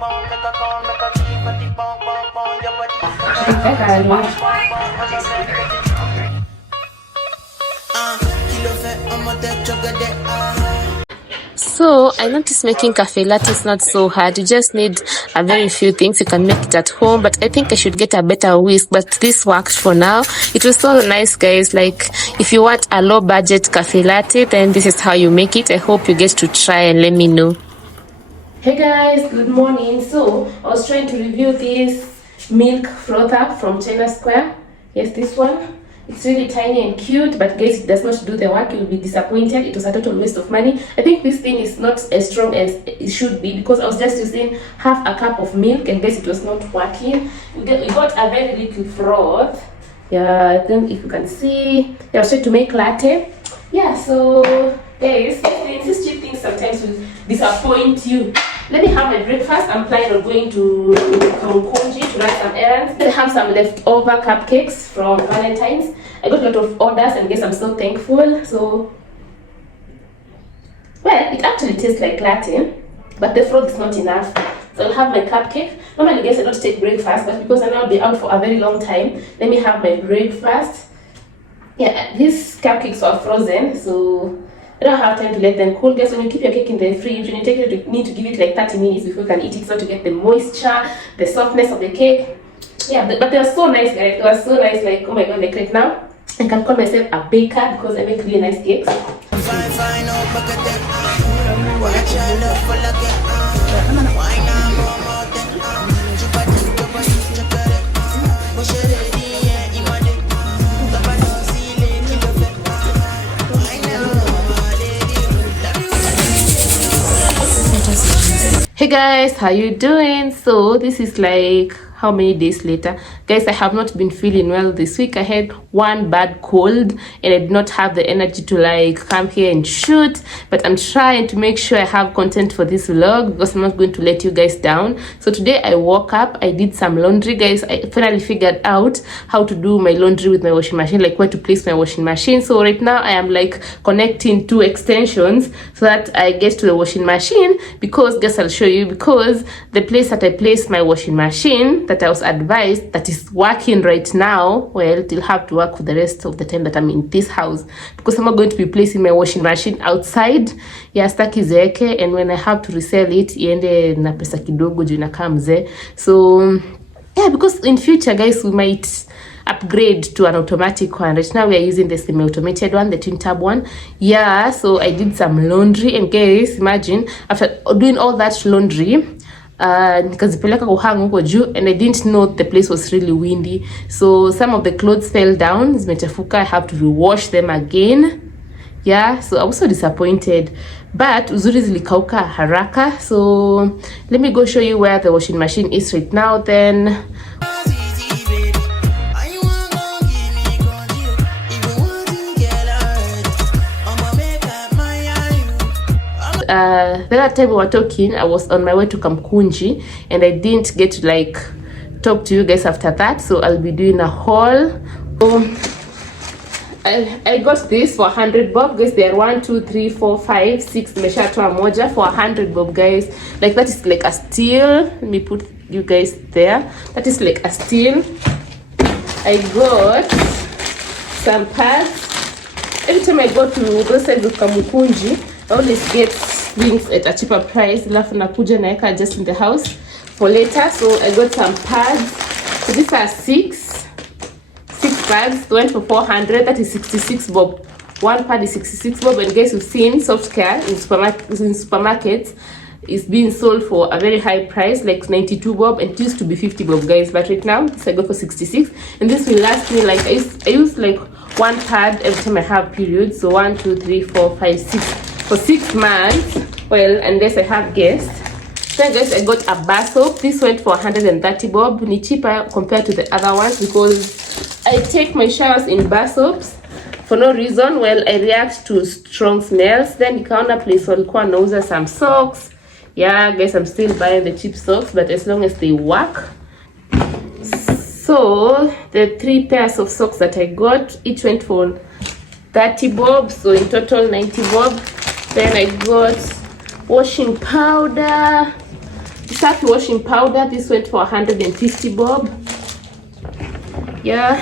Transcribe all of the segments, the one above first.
So I noticed making cafe latte is not so hard. You just need a very few things. You can make it at home, but I think I should get a better whisk, but this worked for now. It was so nice, guys. Like, if you want a low budget cafe latte, then this is how you make it. I hope you get to try and let me know. Hey guys, good morning. So I was trying to review this milk frother from China Square. Yes, this one. It's really tiny and cute, but guys, it does not do the work. You'll be disappointed. It was a total waste of money. I think this thing is not as strong as it should be because I was just using half a cup of milk and guys, it was not working. We got a very little froth. Yeah, I think if you can see, I was trying to make latte. Yeah, so guys, these cheap things sometimes will disappoint you. Let me have my breakfast. I'm planning on going to Kamukunji to run some errands. I have some leftover cupcakes from Valentine's. I got a lot of orders and guess I'm so thankful. So, well, it actually tastes like latte, but the froth is not enough. So I'll have my cupcake. Normally, guess I don't take breakfast, but because I know I'll be out for a very long time, let me have my breakfast. Yeah, these cupcakes are frozen, so I don't have time to let them cool. Guys, when you keep your cake in the fridge, when you take it, you need to give it like 30 minutes before you can eat it, so to get the moisture, the softness of the cake. Yeah, but they were so nice, guys. They were so nice. Like, oh my god, like right now, I can call myself a baker because I make really nice cakes. Hey guys, how you doing? So this is like how many days later? Guys, I have not been feeling well this week. I had one bad cold and I did not have the energy to like come here and shoot, but I'm trying to make sure I have content for this vlog because I'm not going to let you guys down. So today I woke up, I did some laundry, guys. I finally figured out how to do my laundry with my washing machine, like where to place my washing machine. So right now I am like connecting two extensions so that I get to the washing machine, because guys, I'll show you, because the place that I placed my washing machine that I was advised that is working right now, well, it will have to work for the rest of the time that I'm in this house, because I'm not going to be placing my washing machine outside. Yeah, staki zeke, and when I have to resell it, iende na pesa kidogo juu inakaa mzee. So yeah, because in future, guys, we might upgrade to an automatic one. Right now we are using the semi-automated one, the twin tab one. Yeah, so I did some laundry, and guys, imagine after doing all that laundry, nikazipeleka kuhang huko juu, and I didn't know the place was really windy, so some of the clothes fell down, zimechafuka. I have to rewash them again. Yeah, so I was so disappointed, but uzuri zilikauka haraka. So let me go show you where the washing machine is right now. Then the other time we were talking, I was on my way to Kamukunji and I didn't get to like talk to you guys after that, so I'll be doing a haul. I got this for 100 bob, guys. They are 1 2 3 4 5 6 nimeshatoa moja for 100 bob, guys. Like that is like a steal. Let me put you guys there. That is like a steal. I got some pads. Every time I go to those sides of Kamukunji, I always get things at a cheaper price. Alafu nakuja naeka just in the house for later. So I got some pads. So these are six pads. They went for 400. That is 66 bob. One pad is 66 bob. And guys, you've seen soft care in supermarkets is being sold for a very high price, like 92 bob, and it used to be 50 bob, guys. But right now this I got for 66, and this will last me like I use like one pad every time I have periods. So 1 2 3 4 5 6 for 6 months. Well, unless I have guests. Then guys, I got a bar soap. This went for 130 bob. Ni cheaper compared to the other ones because I take my showers in bar soaps for no reason. Well, I react to strong smells. Then nikaona place walikuwa nauza some socks. Yeah, guys, I'm still buying the cheap socks, but as long as they work. So the 3 pairs of socks that I got, each went for 30 bob, so in total 90 bob. Then I got washing powder, Surf washing powder. This went for 150 bob. Yeah.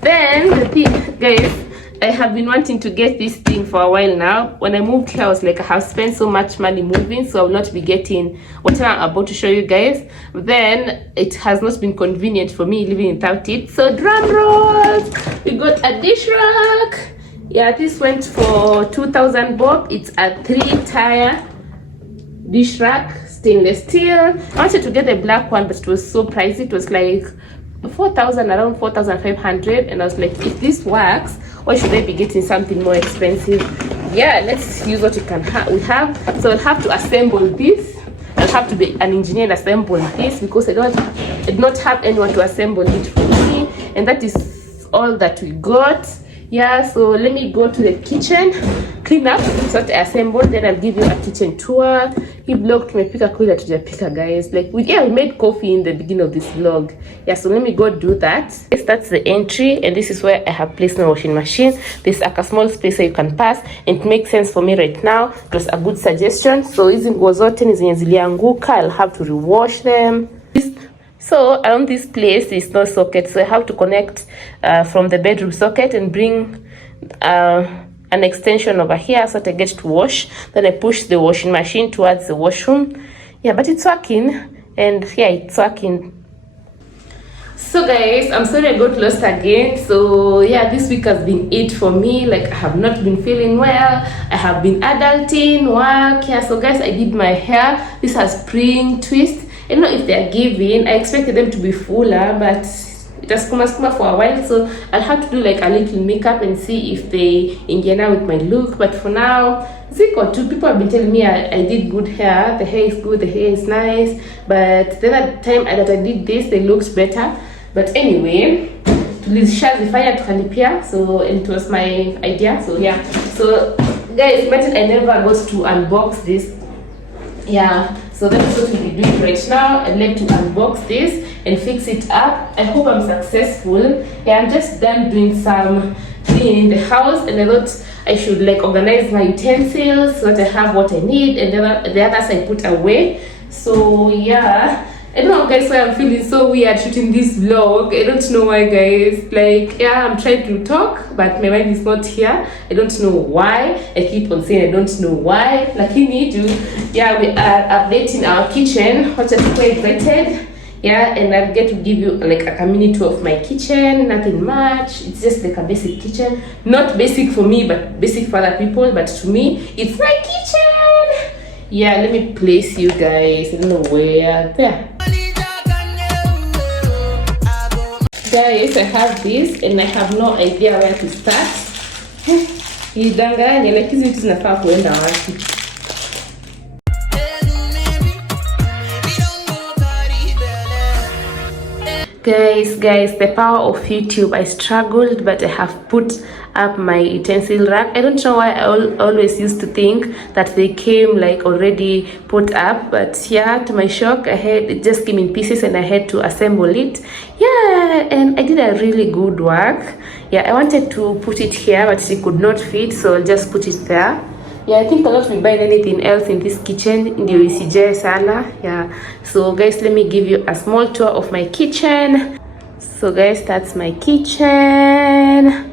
Then the thing, guys, I have been wanting to get this thing for a while now. When I moved here, I was like, I have spent so much money moving, so I will not be getting whatever I'm about to show you guys. But then it has not been convenient for me living without it. So drum rolls, we got a dish rack. Yeah, this went for 2,000 bob. It's a 3-tier dish rack, stainless steel. I wanted to get the black one, but it was so pricey. It was like 4,000, around 4,500, and I was like, if this works, why should I be getting something more expensive? Yeah, let's use what we have. So I'll have to assemble this. I'll have to be an engineer and assemble this, because I do not have anyone to assemble it for me. And that is all that we got. Yeah, so let me go to the kitchen, clean up, so that I assemble, then I'll give you a kitchen tour. Hii vlog tumepika kweli hatujapika, guys. Like we made coffee in the beginning of this vlog. Yeah, so let me go do that. Yes, that's the entry, and this is where I have placed my washing machine. There's like a small space so you can pass, and it makes sense for me right now. It was a good suggestion. So hizi nguo zote ni zenye zilianguka, I'll have to rewash them. So around this place is no socket, so I have to connect from the bedroom socket and bring an extension over here so that I get to wash. Then I push the washing machine towards the washroom. Yeah, but it's working, and yeah, it's working. So guys, I'm sorry I got lost again. So yeah, this week has been it for me. Like I have not been feeling well. I have been adulting, work. Yeah, so guys, I did my hair. This has spring twist. I don't know if they're giving. I expected them to be fuller, but it has kuma for a while, so I'll have to do like a little makeup and see if they engage with my look. But for now, Ziko too, people have been telling me I did good hair. The hair is good, the hair is nice. But the other time that I did this, they looked better. But anyway, tulizishazifanya tukalipia, so it was my idea. So yeah, so guys, imagine I never got to unbox this. Yeah, so that's what we'll be doing right now. I'd like to unbox this and fix it up. I hope I'm successful. Yeah, I'm just done doing some cleaning the house, and I thought I should like organize my utensils so that I have what I need, and the others I put away. So yeah, I don't know guys why I'm feeling so weird shooting this vlog. I don't know why, guys. Like yeah, I'm trying to talk but my mind is not here. I don't know why. I keep on saying I don't know why. Lakini yeah, we are updating our kitchen. What just quite excited. Yeah, and I'll get to give you like a mini tour of my kitchen. Nothing much. It's just like a basic kitchen. Not basic for me, but basic for other people. But to me, it's my kitchen. Yeah, let me place you guys. I don't know where. There. Guys, I have this and I have no idea where to start. Nidanganya, like hizi vitu zinafaa kuenda wapi? Guys, the power of YouTube. I struggled, but I have put up my utensil rack. I don't know why I always used to think that they came like already put up, but yeah, to my shock, it just came in pieces and I had to assemble it. Yeah, and I did a really good work. Yeah, I wanted to put it here, but it could not fit, so I'll just put it there. Yeah, I think I'll not be buying anything else in this kitchen. Ndio isijae sana. Yeah, so guys, let me give you a small tour of my kitchen. So guys, that's my kitchen.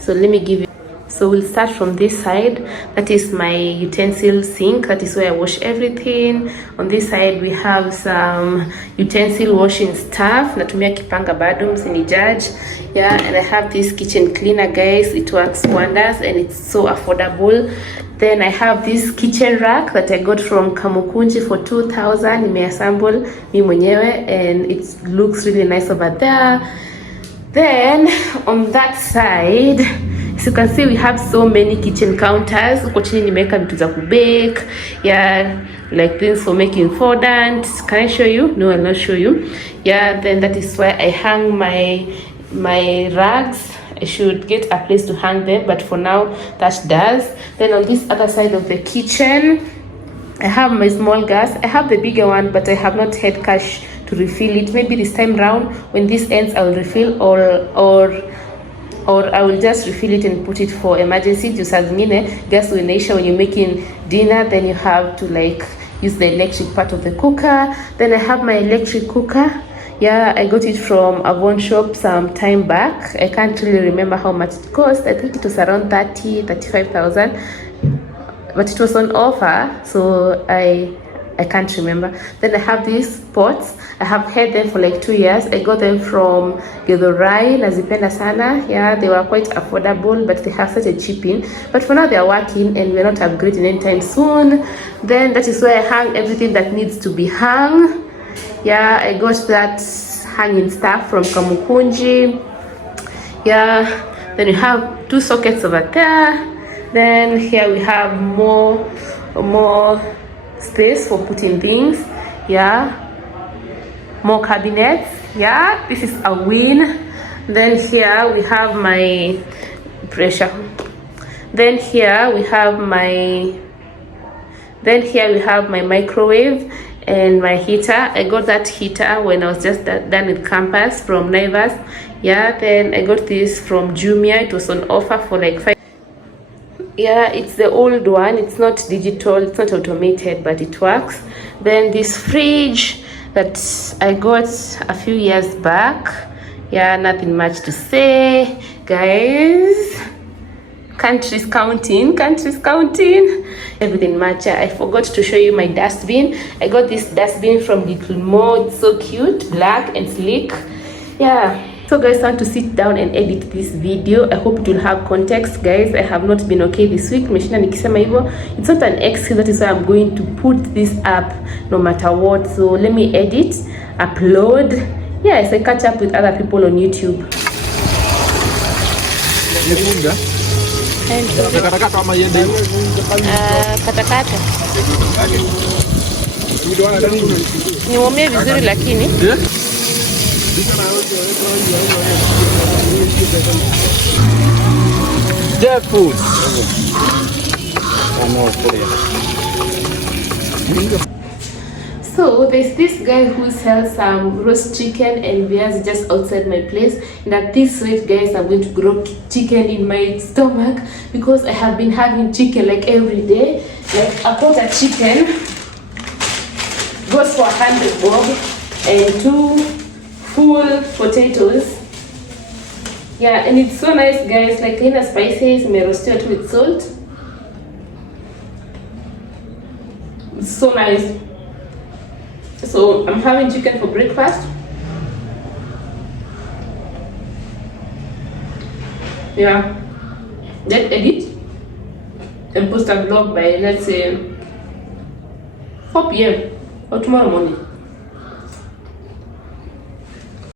So let me give you, so we'll start from this side. That is my utensil sink. That is where I wash everything. On this side we have some utensil washing stuff. Natumia kipanga bado msinijudge. Yeah, and I have this kitchen cleaner, guys. It works wonders and it's so affordable. Then I have this kitchen rack that I got from Kamukunji for 2,000. Nimeassemble mimi mwenyewe and it looks really nice over there. Then on that side, as you can see, we have so many kitchen counters. Uko chini nimeweka vitu za kubake. Yeah, like things for making fondant. Can I show you? No, I'll not show you. Yeah, then that is where I hang my rags. I should get a place to hang them, but for now that does. Then on this other side of the kitchen, I have my small gas. I have the bigger one, but I have not had cash to refill it. Maybe this time round when this ends I will refill, or I will just refill it and put it for emergency. Just as gas inaisha when you're making dinner, then you have to like use the electric part of the cooker. Then I have my electric cooker. Yeah, I got it from a Avon shop some time back. I can't really remember how much it cost. I think it was around 35,000, but it was on offer, so I can't remember. Then I have these pots. I have had them for like 2 years. I got them from Githurai, nazipenda sana. Yeah, they were quite affordable, but they have such a cheap in. But for now they are working and we're not upgrading anytime soon. Then that is where I hang everything that needs to be hung. Yeah, I got that hanging stuff from Kamukunji. Yeah, then we have 2 sockets over there. Then here we have more space for putting things. Yeah, more cabinets. Yeah, this is a win. Then here we have my pressure. Then here we have my microwave and my heater. I got that heater when I was just done with campus from Naivas. Yeah, then I got this from Jumia. It was on offer for like 5. Yeah, it's the old one. It's not digital, it's not automated, but it works. Then this fridge that I got a few years back. Yeah, nothing much to say, guys. Countries counting. Everything matcha. I forgot to show you my dustbin. I got this dustbin from Little Mo. It's so cute, black and sleek. Yeah. So guys, I want to sit down and edit this video. I hope it will have context, guys. I have not been okay this week. Nimeshinda nikisema hivyo. It's not an excuse. That is why I'm going to put this up no matter what. So let me edit, upload. Yes, I catch up with other people on YouTube. Katakata. Niwamie vizuri lakini. Food. So there's this guy who sells some roast chicken and viazi just outside my place, and at this rate, guys, I'm going to grow chicken in my stomach because I have been having chicken like every day. Like a quarter chicken goes for 100 bob and 2 full potatoes. Yeah, and it's so nice, guys. Like in the spices, me roasted with salt. It's so nice. So I'm having chicken for breakfast. Yeah, let's edit and post a vlog by, let's say, 4 p.m. or tomorrow morning.